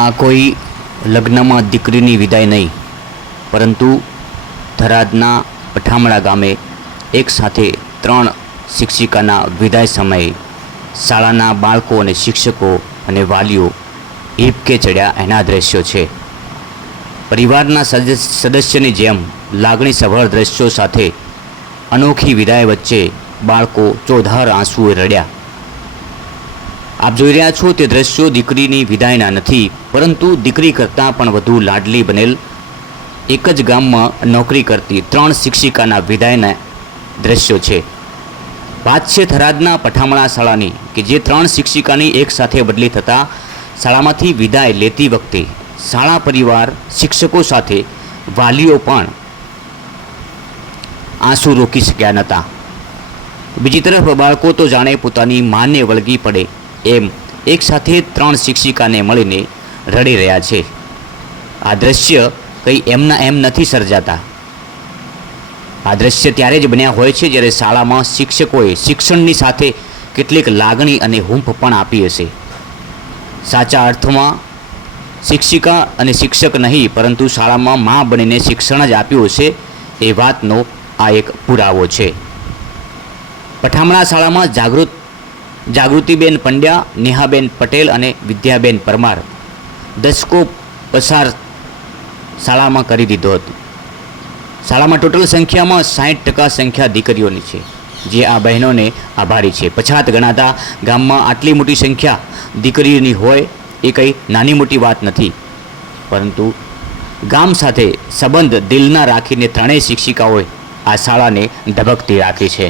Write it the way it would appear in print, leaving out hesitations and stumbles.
આ કોઈ લગ્નમાં દીકરીની વિદાય નહીં, પરંતુ થરાદના પઠામણા ગામે એક સાથે 3 શિક્ષિકાના વિદાય સમયે શાળાના બાળકો અને શિક્ષકો અને વાલીઓ હિબકે ચડ્યા એના દ્રશ્યો છે। પરિવારના સદસ્યની જેમ લાગણીસભર દ્રશ્યો સાથે અનોખી વિદાય વચ્ચે બાળકો ચોધાર આંસુએ રડ્યા। આપ જોઈ રહ્યા છો તે દ્રશ્યો દીકરીની વિદાયના નથી, પરંતુ દીકરી કરતાં પણ વધુ લાડલી બનેલ એક જ ગામમાં નોકરી કરતી 3 શિક્ષિકાના વિદાયના દ્રશ્યો છે। વાત છે થરાદના પઠામણા શાળાની કે જે 3 શિક્ષિકાની એક સાથે બદલી થતાં શાળામાંથી વિદાય લેતી વખતે શાળા પરિવાર શિક્ષકો સાથે વાલીઓ પણ આંસુ રોકી શક્યા નહોતા। બીજી તરફ બાળકો તો જાણે પોતાની માને વળગી પડે એમ એક સાથે 3 શિક્ષિકાને મળીને રડી રહ્યા છે। આ દ્રશ્ય કંઈ એમના એમ નથી સર્જાતા। આ દ્રશ્ય ત્યારે જ બન્યા હોય છે જ્યારે શાળામાં શિક્ષકોએ શિક્ષણની સાથે કેટલીક લાગણી અને હૂંફ પણ આપી હશે। સાચા અર્થમાં શિક્ષિકા અને શિક્ષક નહીં, પરંતુ શાળામાં મા બનીને શિક્ષણ જ આપ્યું હશે એ વાતનો આ એક પુરાવો છે। પઠામણા શાળામાં જાગૃતિબેન પંડ્યા, નેહાબેન પટેલ અને વિદ્યાબેન પરમાર દશકો પસાર શાળામાં કરી દીધો હતો। શાળામાં ટોટલ સંખ્યામાં 60% સંખ્યા દીકરીઓની છે, જે આ બહેનોને આભારી છે। પછાત ગણાતા ગામમાં આટલી મોટી સંખ્યા દીકરીઓની હોય એ કંઈ નાની મોટી વાત નથી, પરંતુ ગામ સાથે સંબંધ દિલના રાખીને 3 શિક્ષિકાઓએ આ શાળાને ધબકતી રાખી છે।